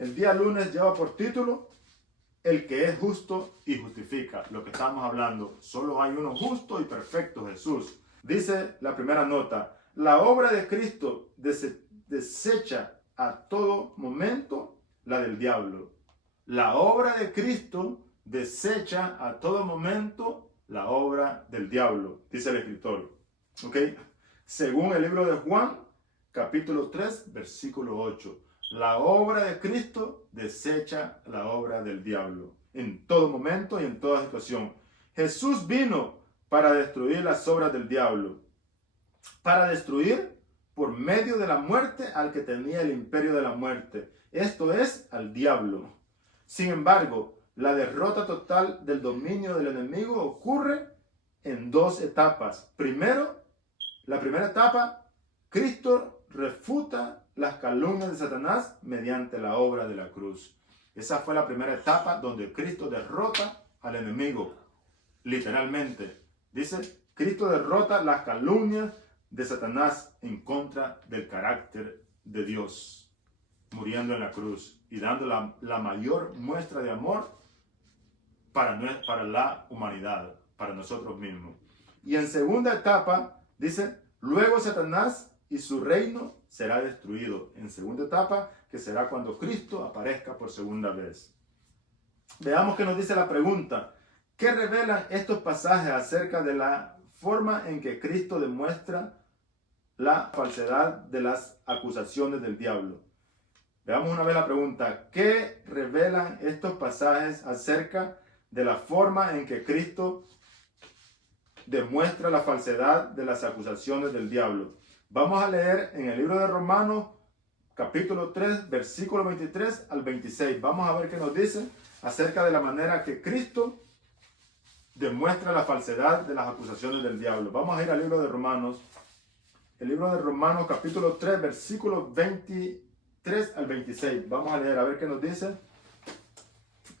el día lunes lleva por título el que es justo y justifica. Lo que estamos hablando, solo hay uno justo y perfecto, Jesús. Dice la primera nota, la obra de Cristo desecha a todo momento la del diablo. La obra de Cristo desecha a todo momento la obra del diablo, dice el escritor. ¿Ok? Según el libro de Juan, capítulo 3, versículo 8. La obra de Cristo desecha la obra del diablo en todo momento y en toda situación. Jesús vino para destruir las obras del diablo, para destruir por medio de la muerte al que tenía el imperio de la muerte, esto es, al diablo. Sin embargo, la derrota total del dominio del enemigo ocurre en dos etapas. Primero, la primera etapa, Cristo refuta las calumnias de Satanás mediante la obra de la cruz. Esa fue la primera etapa donde Cristo derrota al enemigo. Literalmente, dice, Cristo derrota las calumnias de Satanás en contra del carácter de Dios, muriendo en la cruz y dando la mayor muestra de amor para la humanidad, para nosotros mismos. Y en segunda etapa, dice, luego Satanás y su reino será destruido. En segunda etapa, que será cuando Cristo aparezca por segunda vez. Veamos qué nos dice la pregunta. ¿Qué revelan estos pasajes acerca de la forma en que Cristo demuestra la falsedad de las acusaciones del diablo? Veamos una vez la pregunta. ¿Qué revelan estos pasajes acerca de la forma en que Cristo demuestra la falsedad de las acusaciones del diablo? Vamos a leer en el libro de Romanos, capítulo 3, versículo 23 al 26. Vamos a ver qué nos dice acerca de la manera que Cristo demuestra la falsedad de las acusaciones del diablo. Vamos a ir al libro de Romanos. El libro de Romanos, capítulo 3, versículo 23 al 26. Vamos a leer a ver qué nos dice.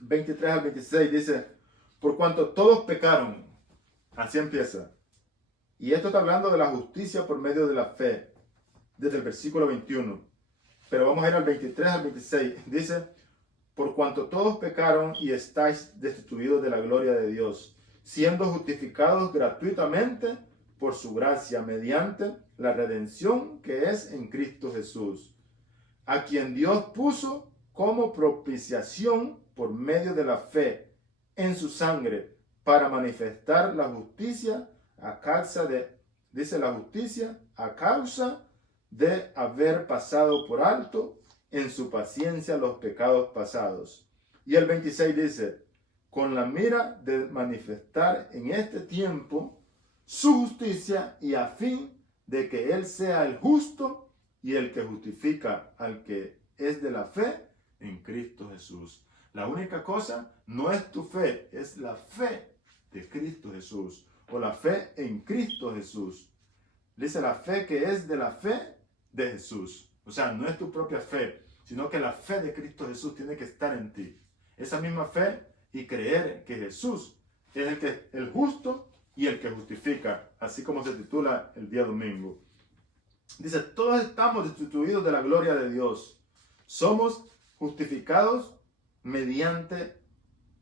23 al 26 dice, por cuanto todos pecaron, así empieza. Y esto está hablando de la justicia por medio de la fe, desde el versículo 21. Pero vamos a ir al 23 al 26. Dice, por cuanto todos pecaron y estáis destituidos de la gloria de Dios, siendo justificados gratuitamente por su gracia mediante la redención que es en Cristo Jesús, a quien Dios puso como propiciación por medio de la fe en su sangre, para manifestar la justicia a causa de haber pasado por alto en su paciencia los pecados pasados. Y el 26 dice, con la mira de manifestar en este tiempo su justicia y a fin de que Él sea el justo y el que justifica al que es de la fe en Cristo Jesús. La única cosa no es tu fe, es la fe de Cristo Jesús o la fe en Cristo Jesús. Dice la fe que es de la fe de Jesús. O sea, no es tu propia fe, sino que la fe de Cristo Jesús tiene que estar en ti. Esa misma fe y creer que Jesús es el justo y el que justifica, así como se titula el día domingo. Dice, todos estamos destituidos de la gloria de Dios. Somos justificados mediante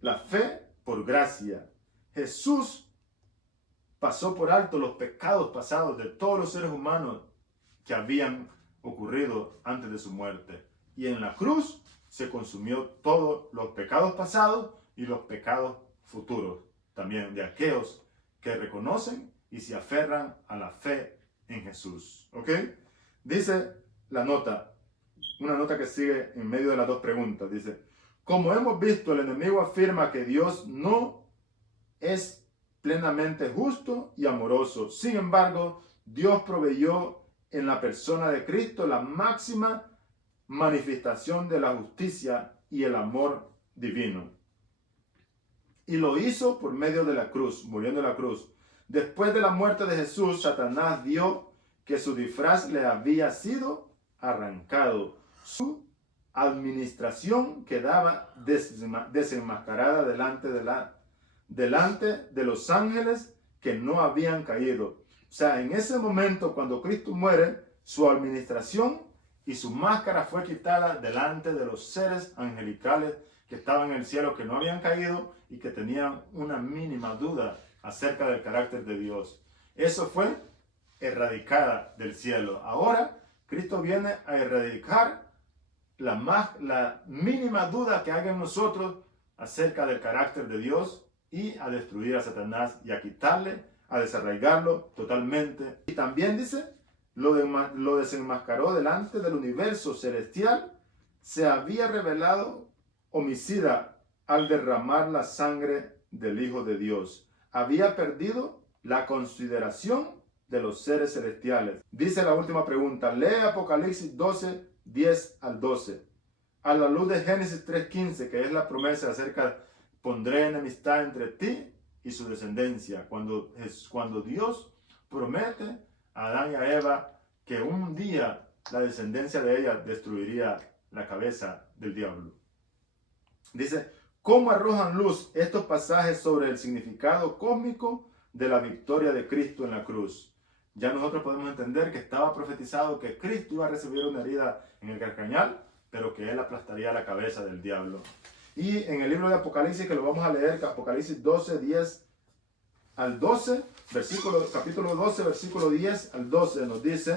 la fe por gracia. Jesús pasó por alto los pecados pasados de todos los seres humanos que habían ocurrido antes de su muerte. Y en la cruz se consumió todos los pecados pasados y los pecados futuros, también de aquellos que reconocen y se aferran a la fe en Jesús. ¿Ok? Dice la nota, una nota que sigue en medio de las dos preguntas. Dice, como hemos visto, el enemigo afirma que Dios no es plenamente justo y amoroso. Sin embargo, Dios proveyó en la persona de Cristo la máxima manifestación de la justicia y el amor divino. Y lo hizo por medio de la cruz, muriendo en la cruz. Después de la muerte de Jesús, Satanás vio que su disfraz le había sido arrancado. Su administración quedaba desenmascarada delante de los ángeles que no habían caído. O sea, en ese momento, cuando Cristo muere, su administración y su máscara fue quitada delante de los seres angelicales que estaban en el cielo, que no habían caído y que tenían una mínima duda acerca del carácter de Dios. Eso fue erradicada del cielo. Ahora Cristo viene a erradicar la mínima duda que haga en nosotros acerca del carácter de Dios y a destruir a Satanás y a quitarle, a desarraigarlo totalmente. Y también dice, lo desenmascaró delante del universo celestial, se había revelado homicida al derramar la sangre del Hijo de Dios. Había perdido la consideración de los seres celestiales. Dice la última pregunta, lee Apocalipsis 12, 10 al 12. A la luz de Génesis 3:15, que es la promesa acerca, pondré enemistad entre ti y su descendencia. Cuando Dios promete a Adán y a Eva que un día la descendencia de ella destruiría la cabeza del diablo. Dice, ¿cómo arrojan luz estos pasajes sobre el significado cósmico de la victoria de Cristo en la cruz? Ya nosotros podemos entender que estaba profetizado que Cristo iba a recibir una herida en el carcañal, pero que él aplastaría la cabeza del diablo. Y en el libro de Apocalipsis, que lo vamos a leer, Apocalipsis 12, 10 al 12, capítulo 12, versículo 10 al 12, nos dice,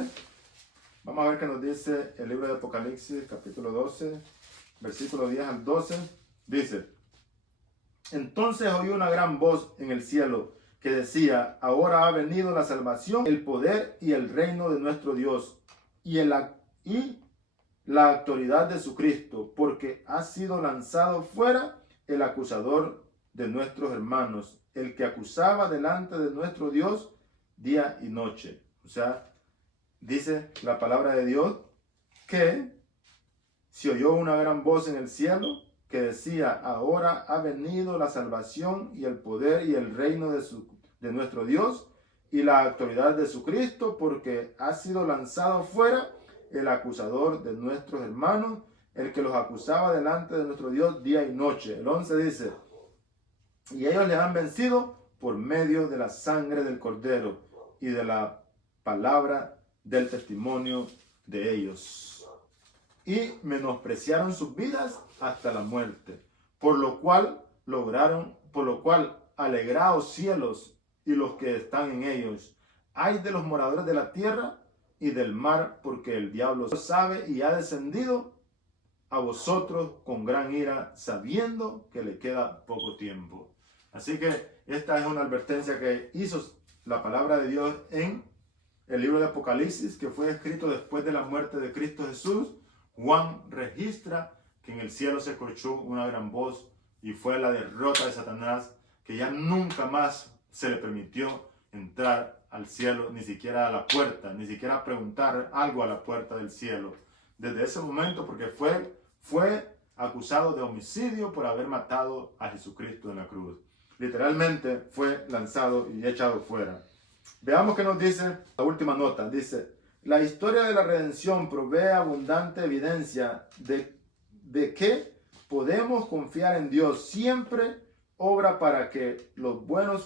vamos a ver qué nos dice el libro de Apocalipsis, capítulo 12, versículo 10 al 12, dice, entonces oí una gran voz en el cielo que decía, ahora ha venido la salvación, el poder y el reino de nuestro Dios y la autoridad de su Cristo, porque ha sido lanzado fuera el acusador de nuestros hermanos, el que acusaba delante de nuestro Dios día y noche. O sea, dice la palabra de Dios que se oyó una gran voz en el cielo que decía, ahora ha venido la salvación y el poder y el reino de nuestro Dios y la autoridad de su Cristo, porque ha sido lanzado fuera el acusador de nuestros hermanos, el que los acusaba delante de nuestro Dios día y noche. El 11 dice, y ellos le han vencido por medio de la sangre del Cordero y de la palabra del testimonio de ellos. Y menospreciaron sus vidas hasta la muerte, por lo cual alegraos cielos y los que están en ellos. Ay de los moradores de la tierra y del mar, porque el diablo sabe y ha descendido a vosotros con gran ira, sabiendo que le queda poco tiempo. Así que esta es una advertencia que hizo la palabra de Dios en el libro de Apocalipsis, que fue escrito después de la muerte de Cristo Jesús. Juan registra que en el cielo se escuchó una gran voz y fue la derrota de Satanás, que ya nunca más se le permitió entrar al cielo, ni siquiera a la puerta, ni siquiera preguntar algo a la puerta del cielo. Desde ese momento, porque fue acusado de homicidio por haber matado a Jesucristo en la cruz. Literalmente fue lanzado y echado fuera. Veamos qué nos dice la última nota. Dice, la historia de la redención provee abundante evidencia de que podemos confiar en Dios. Siempre obra para que lo bueno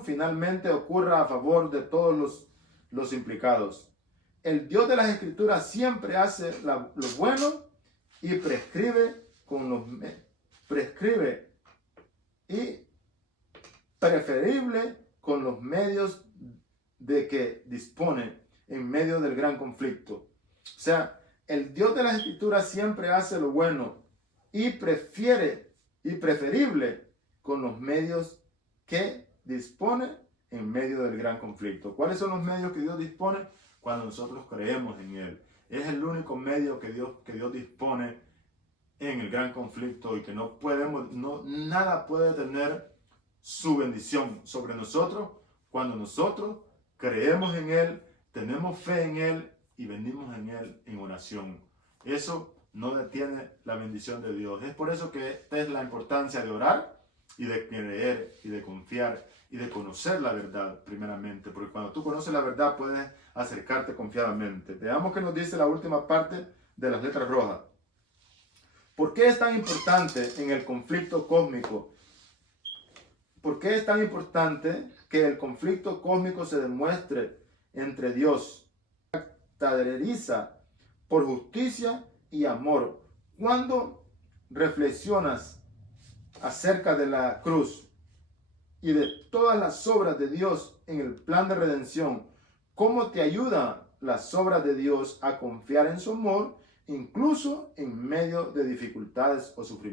finalmente ocurra a favor de todos los implicados. El Dios de las Escrituras siempre hace lo bueno y prescribe y preferible con los medios de que dispone en medio del gran conflicto. O sea, el Dios de las Escrituras siempre hace lo bueno y preferible con los medios que dispone en medio del gran conflicto. ¿Cuáles son los medios que Dios dispone? Cuando nosotros creemos en Él. Es el único medio que Dios dispone en el gran conflicto y que nada puede tener su bendición sobre nosotros cuando nosotros creemos en Él, tenemos fe en Él y venimos en Él en oración. Eso no detiene la bendición de Dios. Es por eso que esta es la importancia de orar y de creer y de confiar y de conocer la verdad primeramente, porque cuando tú conoces la verdad puedes acercarte confiadamente. Veamos qué nos dice la última parte de las letras rojas. ¿Por qué es tan importante en el conflicto cósmico? ¿Por qué es tan importante que el conflicto cósmico se demuestre entre Dios caracteriza por justicia y amor. Cuando reflexionas acerca de la cruz y de todas las obras de Dios en el plan de redención, ¿cómo te ayudan las obras de Dios a confiar en su amor, incluso en medio de dificultades o sufrimientos?